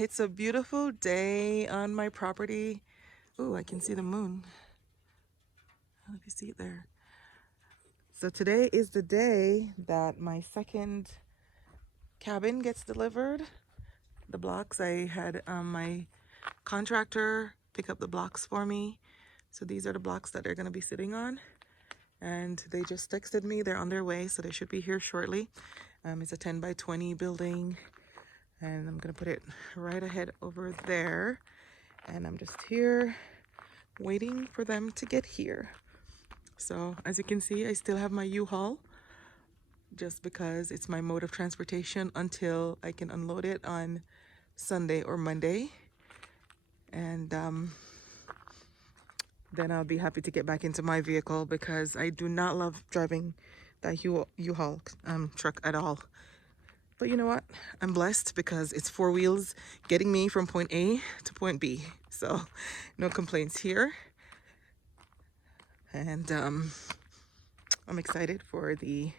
It's a beautiful day on my property. Oh, I can see the moon. Let me see it there. So today is the day that my second cabin gets delivered. The blocks, I had my contractor pick up the blocks for me. So these are the blocks that they're going to be sitting on. And they just texted me they're on their way, so they should be here shortly. It's a 10 by 20 building, and I'm going to put it right ahead over there. And I'm just here waiting for them to get here. So as you can see, I still have my U-Haul just because it's my mode of transportation until I can unload it on Sunday or Monday. And then I'll be happy to get back into my vehicle because I do not love driving that U-Haul truck at all. But you know what? I'm blessed because it's 4 wheels getting me from point A to point B. So no complaints here. And I'm excited for the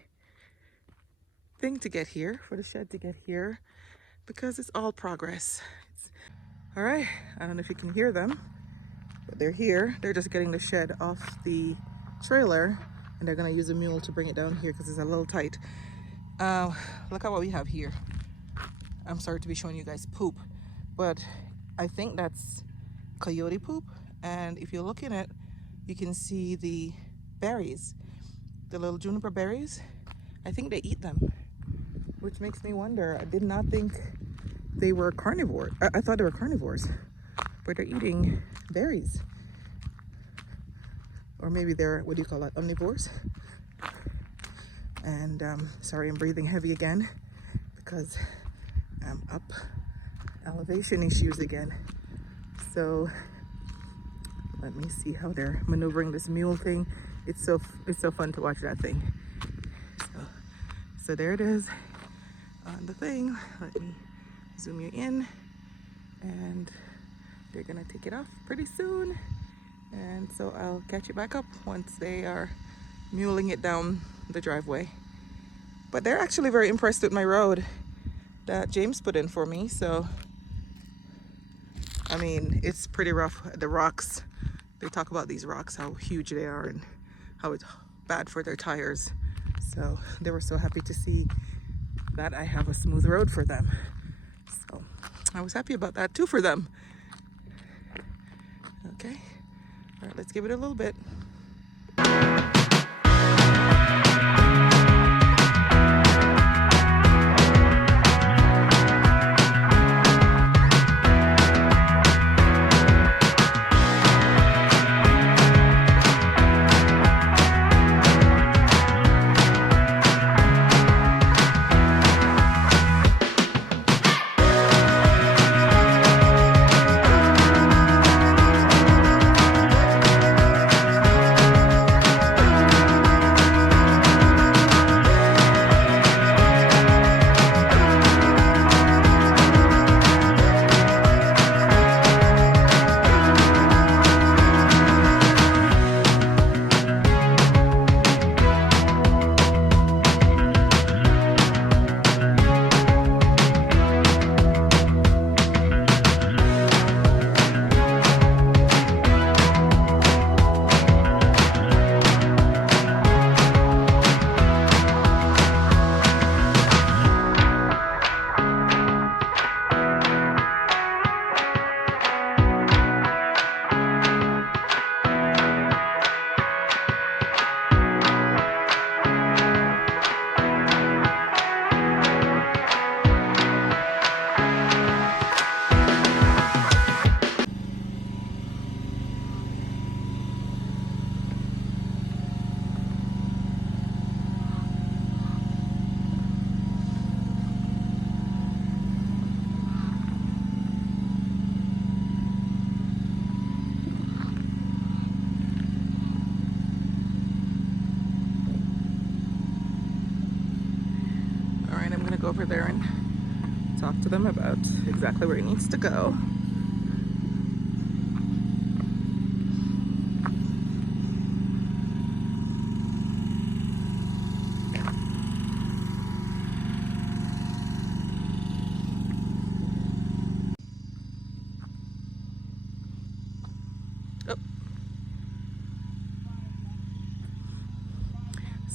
thing to get here, for the shed to get here, because it's all progress. All right, I don't know if you can hear them, but they're here. They're just getting the shed off the trailer, and they're gonna use a mule to bring it down here because it's a little tight. Look at what we have here. I'm sorry to be showing you guys poop, but I think that's coyote poop. And if you look in it, you can see the berries, the little juniper berries. I think they eat them, which makes me wonder. I did not think they were carnivore. I thought they were carnivores, but they're eating berries. Or maybe they're, what do you call it, omnivores? And sorry, I'm breathing heavy again because I'm up elevation issues again. So let me see how they're maneuvering this mule thing. It's so fun to watch that thing. So there it is on the thing. Let me zoom you in, and they're gonna take it off pretty soon. And so I'll catch you back up once they are muling it down the driveway. But they're actually very impressed with my road that James put in for me. So I mean, it's pretty rough. The rocks, they talk about these rocks, how huge they are and how it's bad for their tires. So they were so happy to see that I have a smooth road for them. So I was happy about that too for them. Okay, all right, let's give it a little bit. Go over there and talk to them about exactly where it needs to go.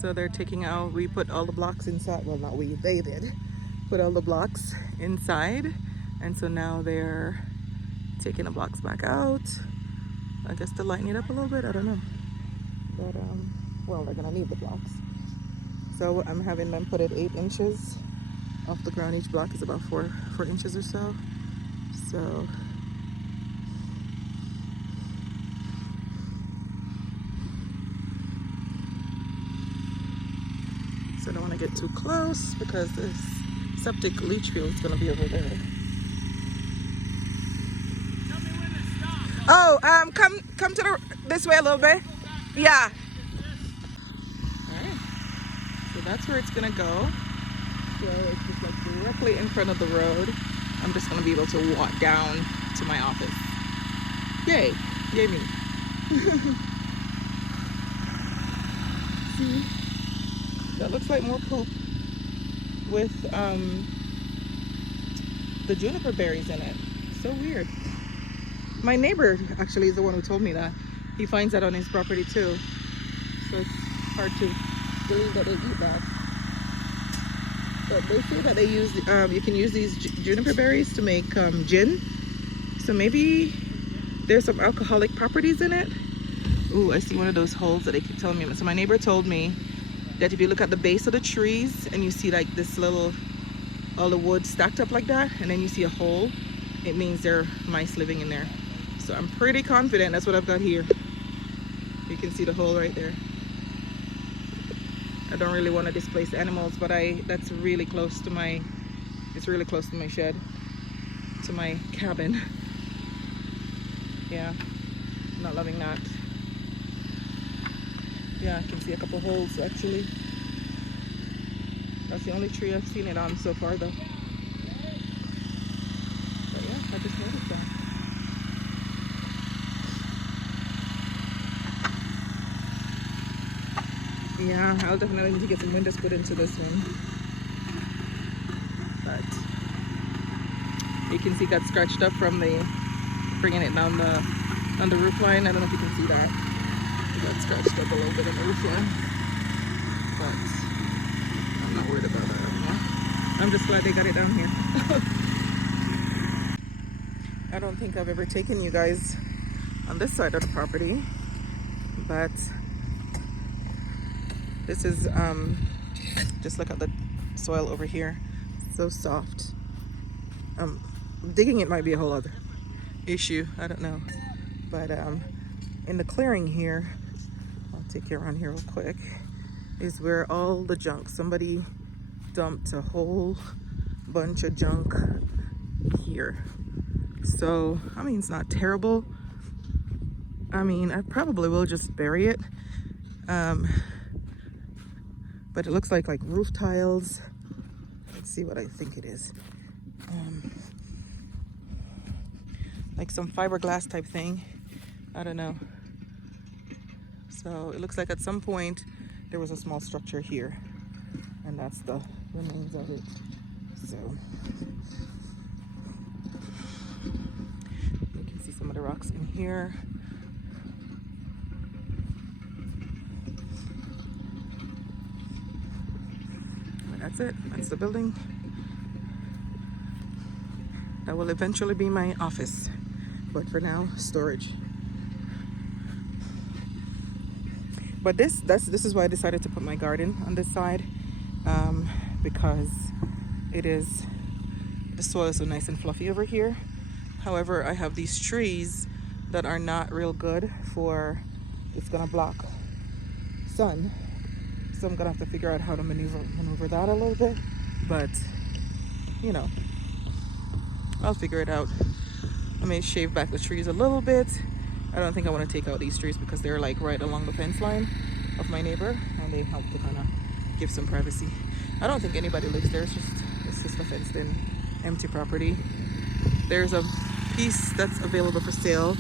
So they're taking out, we put all the blocks inside. Well, not we, they did. Put all the blocks inside. And so now they're taking the blocks back out. I guess to lighten it up a little bit, I don't know. But, well, they're gonna need the blocks. So I'm having them put it 8 inches off the ground. Each block is about 4 inches or so. So I don't want to get too close because this septic leach field is going to be over there. Oh, come to this way a little bit. Yeah. All right. So that's where it's going to go. So it's just like directly in front of the road. I'm just going to be able to walk down to my office. Yay. Yay me. See? That looks like more poop with the juniper berries in it. So weird. My neighbor actually is the one who told me that. He finds that on his property too. So it's hard to believe that they eat that. But they say that they use, you can use these juniper berries to make gin. So maybe there's some alcoholic properties in it. Ooh, I see one of those holes that they keep telling me. So my neighbor told me that if you look at the base of the trees and you see like this little, all the wood stacked up like that, and then you see a hole, it means there are mice living in there. So I'm pretty confident that's what I've got here. You can see the hole right there. I don't really want to displace animals, but that's really close to my, it's really close to my shed, to my cabin. Yeah, I'm not loving that. Yeah, I can see a couple holes actually. That's the only tree I've seen it on so far though. But yeah, I just noticed that. Yeah, I'll definitely need to get some windows put into this one. But you can see it got scratched up from the bringing it down the roof line. I don't know if you can see that. Got scratched up a little bit on the roof line, but I'm not worried about that anymore. I'm just glad they got it down here. I don't think I've ever taken you guys on this side of the property, but this is just look at the soil over here. So soft. Digging it might be a whole other issue, I don't know, but in the clearing here, I'll take you around here real quick, is where all the junk, somebody dumped a whole bunch of junk here. So, I mean, it's not terrible. I mean, I probably will just bury it. But it looks like roof tiles. Let's see what I think it is. Like some fiberglass type thing. I don't know. So it looks like at some point there was a small structure here, and that's the remains of it. So you can see some of the rocks in here. But that's it. That's the building. That will eventually be my office, but for now, storage. But this is why I decided to put my garden on this side, because the soil is so nice and fluffy over here. However, I have these trees that are not real good for, it's gonna block sun. So I'm gonna have to figure out how to maneuver that a little bit, but you know, I'll figure it out. I may shave back the trees a little bit. I don't think I want to take out these trees because they're like right along the fence line of my neighbor, and they help to kind of give some privacy. I don't think anybody lives there. It's just a fenced in empty property. There's a piece that's available for sale.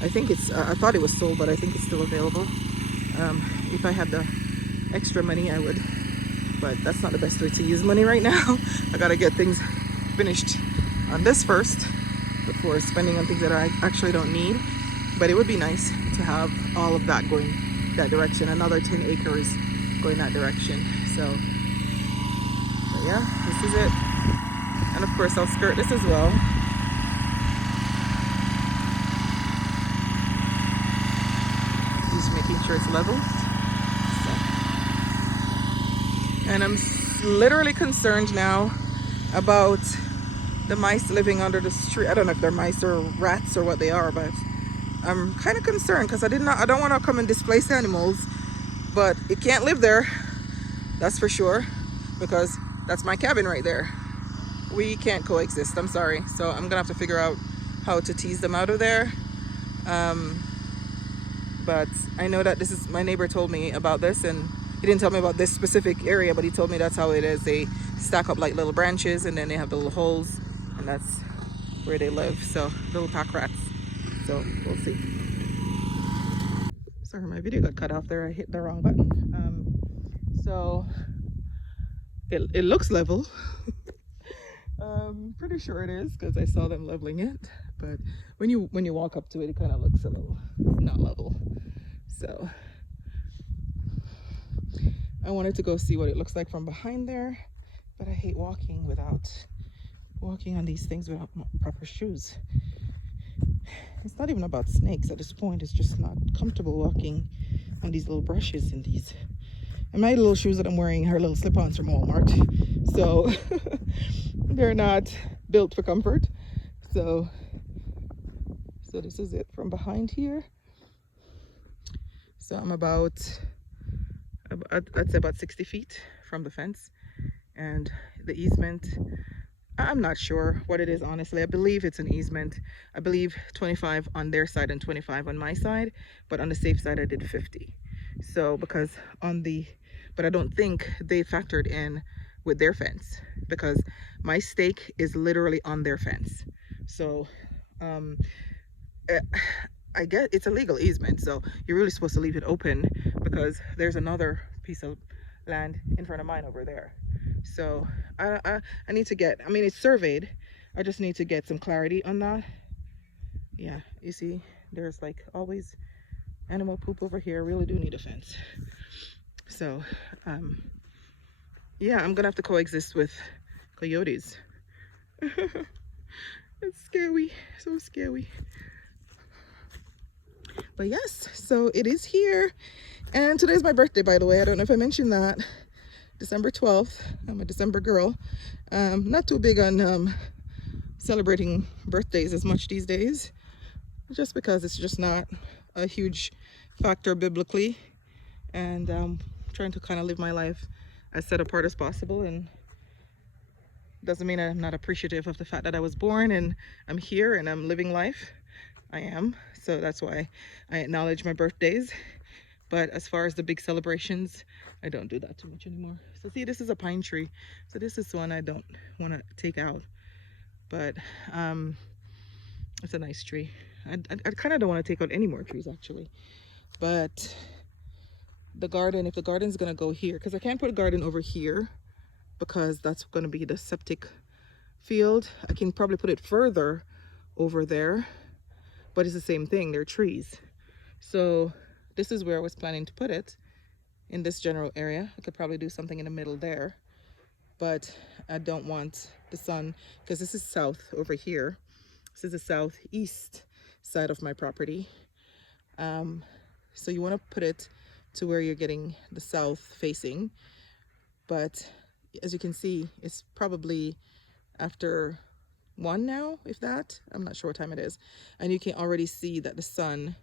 I think it's I thought it was sold, but I think it's still available. If I had the extra money, I would, but that's not the best way to use money right now. I gotta get things finished on this first before spending on things that I actually don't need. But it would be nice to have all of that going that direction, another 10 acres going that direction. So but yeah, this is it. And of course I'll skirt this as well. Just making sure it's level. So. And I'm literally concerned now about the mice living under the street. I don't know if they're mice or rats or what they are, but I'm kind of concerned because I don't want to come and displace animals, but it can't live there, that's for sure, because that's my cabin right there. We can't coexist, I'm sorry. So I'm gonna have to figure out how to tease them out of there. But I know that this is, my neighbor told me about this, and he didn't tell me about this specific area, but he told me that's how it is. They stack up like little branches, and then they have the little holes, and that's where they live. So little pack rats. So we'll see. Sorry, my video got cut off there. I hit the wrong button. So it looks level. Pretty sure it is because I saw them leveling it. But when you walk up to it, it kind of looks a little not level. So I wanted to go see what it looks like from behind there, but I hate walking on these things without proper shoes. It's not even about snakes at this point. It's just not comfortable walking on these little brushes and these. And my little shoes that I'm wearing are little slip-ons from Walmart, so they're not built for comfort. So this is it from behind here. So I'm I'd say about 60 feet from the fence, and the easement, I'm not sure what it is, honestly. I believe it's an easement. I believe 25 on their side and 25 on my side, but on the safe side I did 50. So because but I don't think they factored in with their fence, because my stake is literally on their fence. So I guess it's a legal easement, so you're really supposed to leave it open, because there's another piece of land in front of mine over there. So I need to get, I mean, it's surveyed. I just need to get some clarity on that. Yeah, you see, there's like always animal poop over here. I really do need a fence. So yeah, I'm gonna have to coexist with coyotes. It's scary, so scary. But yes, so it is here, and today's my birthday, by the way. I don't know if I mentioned that. December 12th. I'm a December girl. Not too big on celebrating birthdays as much these days, just because it's just not a huge factor biblically, and trying to kind of live my life as set apart as possible. And doesn't mean I'm not appreciative of the fact that I was born and I'm here and I'm living life. I am, so that's why I acknowledge my birthdays. But as far as the big celebrations, I don't do that too much anymore. So see, this is a pine tree, so this is one I don't want to take out, but it's a nice tree. I kind of don't want to take out any more trees, actually. But the garden, if the garden's gonna go here, because I can't put a garden over here because that's going to be the septic field. I can probably put it further over there, but it's the same thing, they're trees. So this is where I was planning to put it, in this general area. I could probably do something in the middle there, but I don't want the sun, because this is south over here. This is the southeast side of my property. So you want to put it to where you're getting the south facing, but as you can see, it's probably after 1 now, if that. I'm not sure what time it is, and you can already see that the sun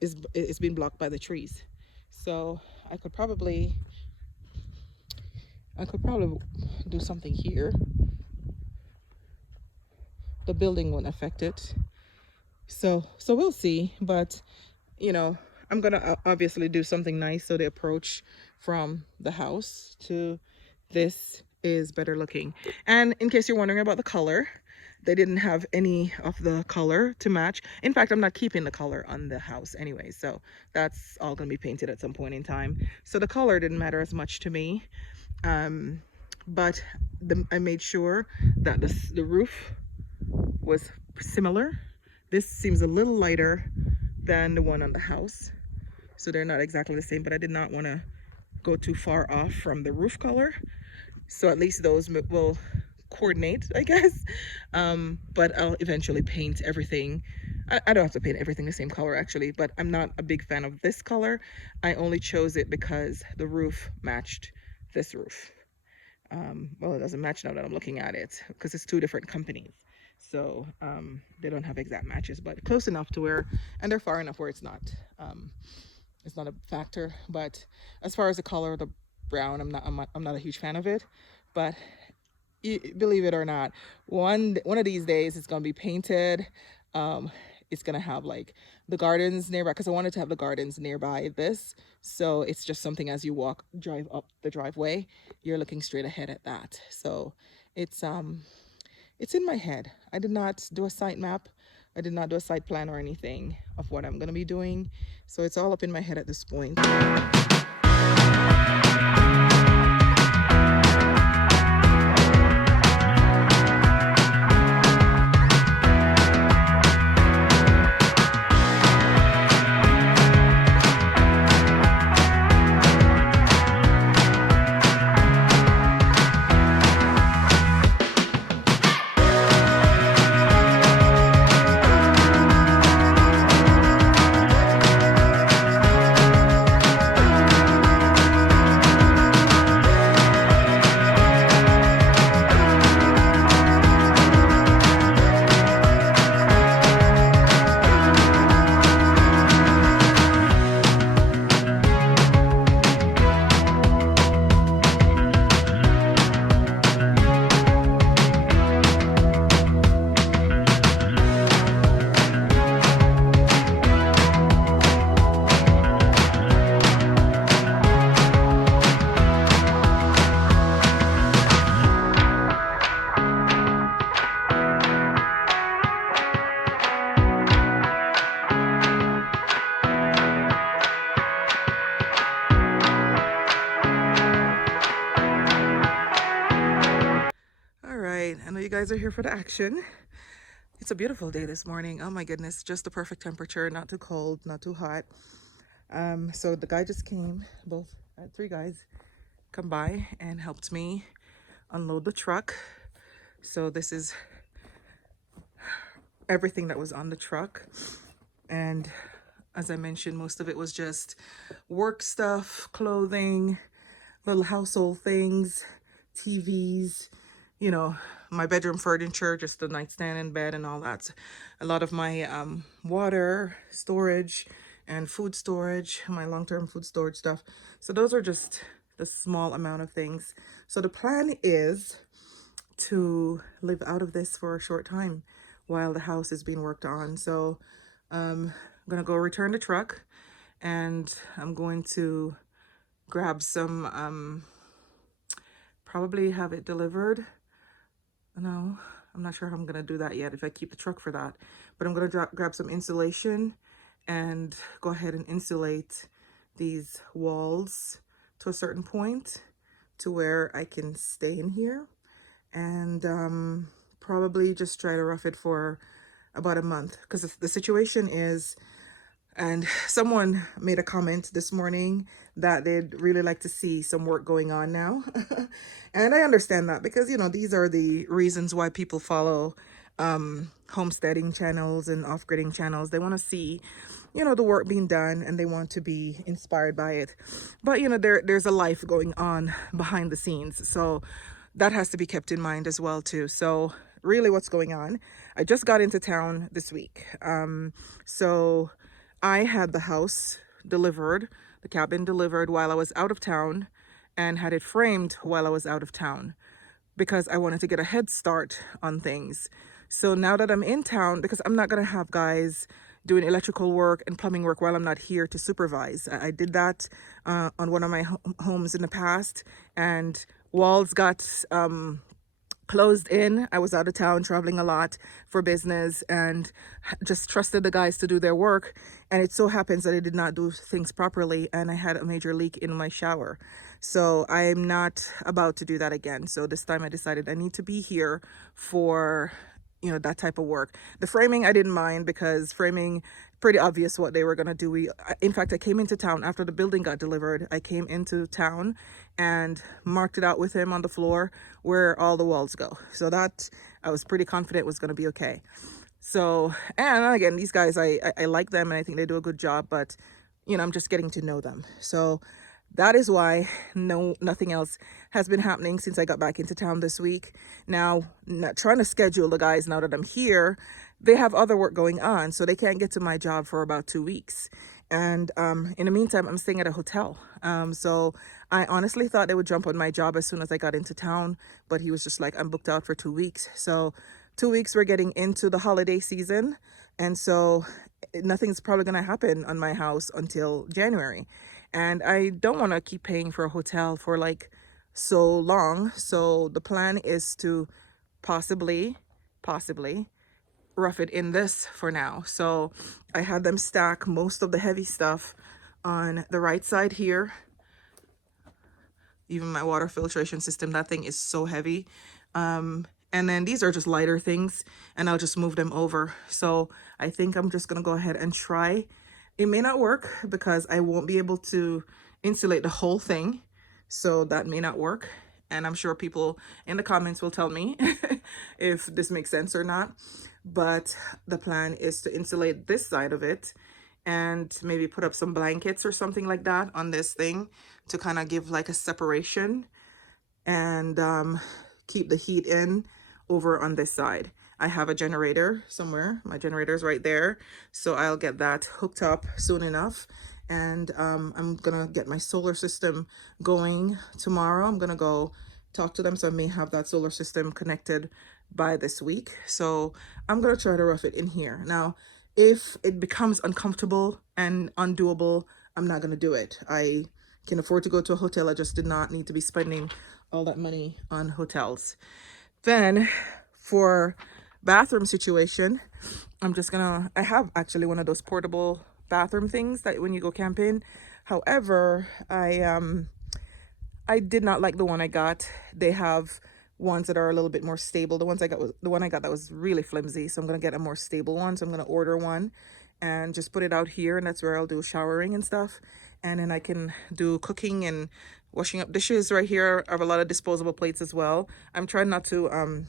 is being blocked by the trees. So I could probably do something here. The building won't affect it, so we'll see. But you know, I'm gonna obviously do something nice so the approach from the house to this is better looking. And in case you're wondering about the color, they didn't have any of the color to match. In fact, I'm not keeping the color on the house anyway, so that's all going to be painted at some point in time. So the color didn't matter as much to me, but I made sure that the roof was similar. This seems a little lighter than the one on the house, so they're not exactly the same, but I did not want to go too far off from the roof color. So at least those will coordinate, I guess. But I'll eventually paint everything. I don't have to paint everything the same color actually, but I'm not a big fan of this color. I only chose it because the roof matched this roof. Well, it doesn't match now that I'm looking at it because it's two different companies. So they don't have exact matches, but close enough to where, and they're far enough where it's not a factor. But as far as the color, the brown, I'm not a huge fan of it. But believe it or not, one of these days it's gonna be painted. It's gonna have like the gardens nearby because I wanted to have the gardens nearby this, so it's just something as you drive up the driveway, you're looking straight ahead at that. So it's in my head. I did not do a site map. I did not do a site plan or anything of what I'm gonna be doing, so it's all up in my head at this point. I know you guys are here for the action. It's a beautiful day this morning. Oh my goodness, just the perfect temperature, not too cold, not too hot. So the guy just came, three guys come by and helped me unload the truck. So this is everything that was on the truck. And as I mentioned, most of it was just work stuff, clothing, little household things, TVs, you know, my bedroom furniture, just the nightstand and bed and all that. A lot of my water storage and food storage, my long-term food storage stuff. So those are just the small amount of things. So the plan is to live out of this for a short time while the house is being worked on. So I'm gonna go return the truck, and I'm going to grab some probably have it delivered. No, I'm not sure how I'm gonna do that yet, if I keep the truck for that, but I'm gonna grab some insulation and go ahead and insulate these walls to a certain point to where I can stay in here, and probably just try to rough it for about a month, because the situation is, and someone made a comment this morning that they'd really like to see some work going on now. And I understand that, because, you know, these are the reasons why people follow homesteading channels and off-gridding channels. They want to see, you know, the work being done, and they want to be inspired by it. But, you know, there's a life going on behind the scenes. So that has to be kept in mind as well, too. So really what's going on, I just got into town this week. So I had the house delivered, the cabin delivered while I was out of town, and had it framed while I was out of town, because I wanted to get a head start on things. So now that I'm in town, because I'm not going to have guys doing electrical work and plumbing work while I'm not here to supervise. I did that on one of my homes in the past, and walls got closed in. I was out of town traveling a lot for business, and just trusted the guys to do their work. And it so happens that I did not do things properly, and I had a major leak in my shower. So I'm not about to do that again. So this time I decided I need to be here for you know, that type of work. The framing I didn't mind, because framing, pretty obvious what they were going to do. In fact, I came into town after the building got delivered. I came into town and marked it out with him on the floor where all the walls go, so that I was pretty confident was going to be okay. So, and again, these guys, I like them and I think they do a good job, but you know, I'm just getting to know them. So that is why nothing else has been happening since I got back into town this week. Now, not trying to schedule the guys now that I'm here, they have other work going on, so they can't get to my job for about 2 weeks. And in the meantime, I'm staying at a hotel. So I honestly thought they would jump on my job as soon as I got into town, but he was just like, I'm booked out for 2 weeks. So 2 weeks, we're getting into the holiday season. And so nothing's probably going to happen on my house until January. And I don't want to keep paying for a hotel for like so long. So the plan is to possibly rough it in this for now. So I had them stack most of the heavy stuff on the right side here. Even my water filtration system, that thing is so heavy. And then these are just lighter things, and I'll just move them over. So I think I'm just gonna go ahead and try. It may not work because I won't be able to insulate the whole thing. So that may not work. And I'm sure people in the comments will tell me if this makes sense or not. But the plan is to insulate this side of it and maybe put up some blankets or something like that on this thing to kind of give like a separation and keep the heat in over on this side. I have a generator somewhere. My generator is right there. So I'll get that hooked up soon enough. And I'm gonna get my solar system going tomorrow. I'm gonna go talk to them, so I may have that solar system connected by this week. So I'm gonna try to rough it in here. Now, if it becomes uncomfortable and undoable, I'm not gonna do it. I can afford to go to a hotel. I just did not need to be spending all that money on hotels. Then for bathroom situation, I have actually one of those portable bathroom things that when you go camping. However, I did not like the one I got. They have ones that are a little bit more stable. The one I got that was really flimsy, so I'm gonna get a more stable one. So I'm gonna order one and just put it out here, and that's where I'll do showering and stuff. And then I can do cooking and washing up dishes right here. I have a lot of disposable plates as well. I'm trying not to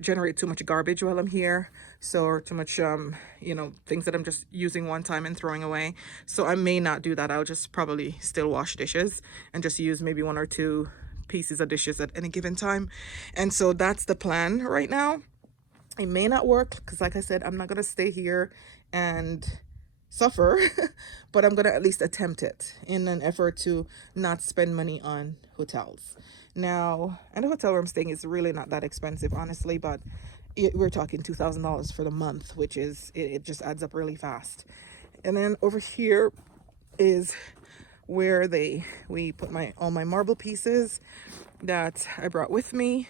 generate too much garbage while I'm here, so, or too much you know, things that I'm just using one time and throwing away. So I may not do that. I'll just probably still wash dishes and just use maybe 1 or 2 pieces of dishes at any given time. And so that's the plan right now. It may not work because, like I said, I'm not gonna stay here and suffer, but I'm gonna at least attempt it in an effort to not spend money on hotels. Now, and the hotel where I'm staying is really not that expensive, honestly, but we're talking $2,000 for the month, which is, it just adds up really fast. And then over here is where we put all my marble pieces that I brought with me,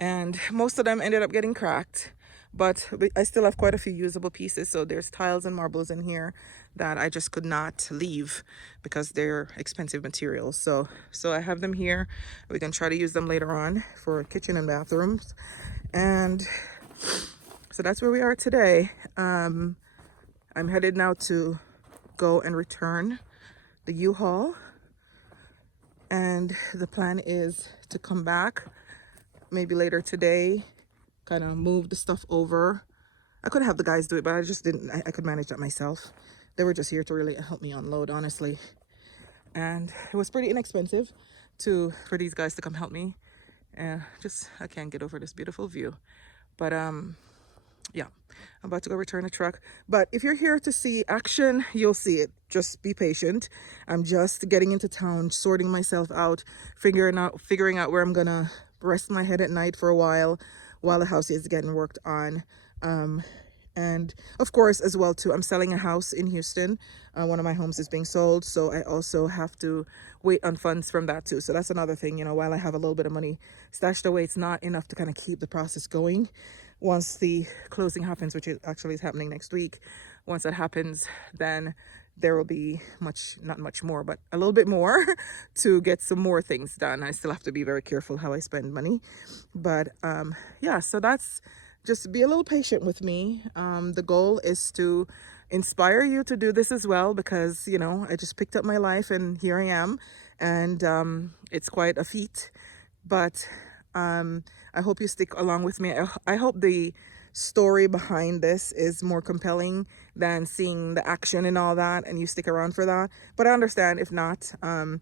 and most of them ended up getting cracked, but I still have quite a few usable pieces. So there's tiles and marbles in here that I just could not leave because they're expensive materials. So I have them here. We can try to use them later on for kitchen and bathrooms. And so that's where we are today. I'm headed now to go and return the U-Haul. And the plan is to come back maybe later today, kind of move the stuff over. I could have the guys do it, but I just didn't. I could manage that myself. They were just here to really help me unload, honestly. And it was pretty inexpensive for these guys to come help me. I can't get over this beautiful view. But yeah, I'm about to go return the truck. But if you're here to see action, you'll see it. Just be patient. I'm just getting into town, sorting myself out, figuring out where I'm gonna rest my head at night for a while the house is getting worked on. And of course, as well too, I'm selling a house in Houston. One of my homes is being sold, so I also have to wait on funds from that too. So that's another thing, you know, while I have a little bit of money stashed away, it's not enough to kind of keep the process going. Once the closing happens, which actually is happening next week, once that happens, then there will be not much more, but a little bit more to get some more things done. I still have to be very careful how I spend money. But yeah, so that's just be a little patient with me. The goal is to inspire you to do this as well, because, you know, I just picked up my life and here I am. And it's quite a feat. But I hope you stick along with me. I hope the story behind this is more compelling than seeing the action and all that, and you stick around for that. But I understand if not. I'm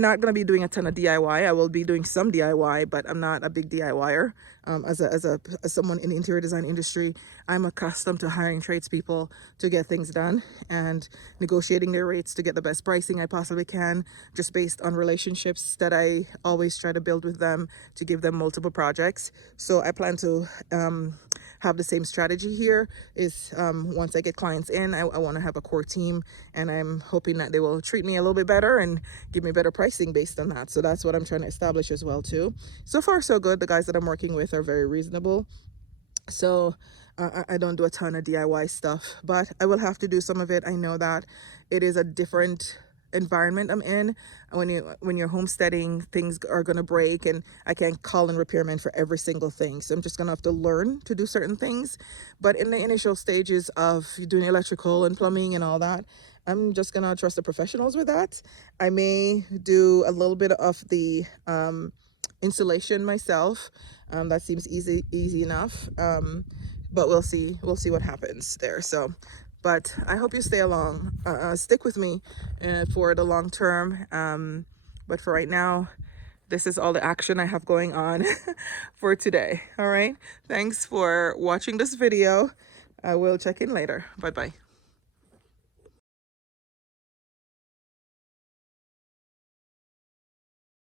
not going to be doing a ton of DIY. I will be doing some DIY, but I'm not a big DIYer. As someone in the interior design industry, I'm accustomed to hiring tradespeople to get things done and negotiating their rates to get the best pricing I possibly can, just based on relationships that I always try to build with them to give them multiple projects. So I plan to have the same strategy here. Is once I get clients in, I want to have a core team, and I'm hoping that they will treat me a little bit better and give me better pricing based on that. So that's what I'm trying to establish as well too. So far so good. The guys that I'm working with are very reasonable. So I don't do a ton of DIY stuff, but I will have to do some of it. I know that it is a different environment I'm in. When you're homesteading, things are going to break, and I can't call in repairmen for every single thing. So I'm just going to have to learn to do certain things. But in the initial stages of doing electrical and plumbing and all that, I'm just going to trust the professionals with that. I may do a little bit of the insulation myself. That seems easy enough. But we'll see what happens there. So, but I hope you stay along, stick with me for the long term. But for right now, this is all the action I have going on for today. All right. Thanks for watching this video. I will check in later. Bye bye.